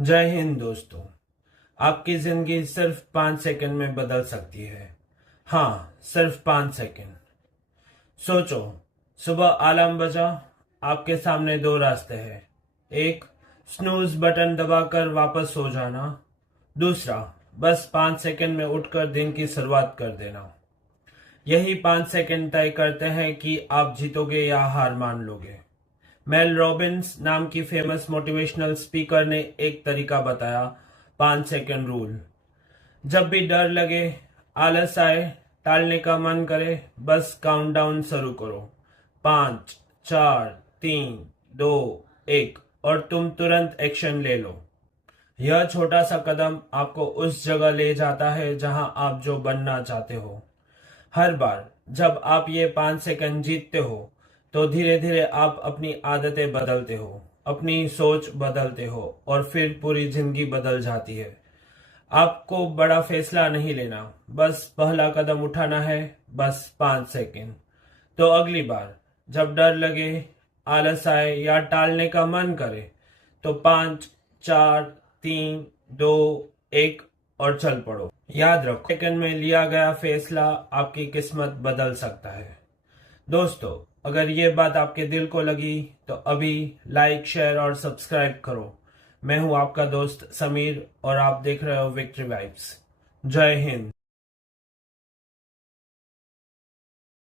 जय हिंद दोस्तों। आपकी जिंदगी सिर्फ 5 सेकंड में बदल सकती है। हाँ, सिर्फ 5 सेकंड। सोचो, सुबह अलार्म बजा, आपके सामने दो रास्ते हैं। एक, स्नूज बटन दबाकर वापस सो जाना। दूसरा, बस 5 सेकंड में उठकर दिन की शुरुआत कर देना। यही 5 सेकंड तय करते हैं कि आप जीतोगे या हार मान लोगे। मेल रॉबिन्स नाम की फेमस मोटिवेशनल स्पीकर ने एक तरीका बताया, 5 सेकंड रूल। जब भी डर लगे, आलस आए, टालने का मन करे, बस काउंटडाउन शुरू करो। 5, 4, 3, 2, 1 और तुम तुरंत एक्शन ले लो। यह छोटा सा कदम आपको उस जगह ले जाता है जहां आप जो बनना चाहते हो। हर बार जब आप ये 5 सेकंड जीतते हो तो धीरे धीरे आप अपनी आदतें बदलते हो, अपनी सोच बदलते हो और फिर पूरी जिंदगी बदल जाती है। आपको बड़ा फैसला नहीं लेना, बस पहला कदम उठाना है, बस 5 सेकंड। तो अगली बार जब डर लगे, आलस आए या टालने का मन करे, तो 5, 4, 3, 2, 1 और चल पड़ो। याद रखो, सेकंड में लिया गया फैसला आपकी किस्मत बदल सकता है। दोस्तों, अगर ये बात आपके दिल को लगी तो अभी लाइक, शेयर और सब्सक्राइब करो। मैं हूं आपका दोस्त समीर और आप देख रहे हो विक्ट्री वाइब्स। जय हिंद।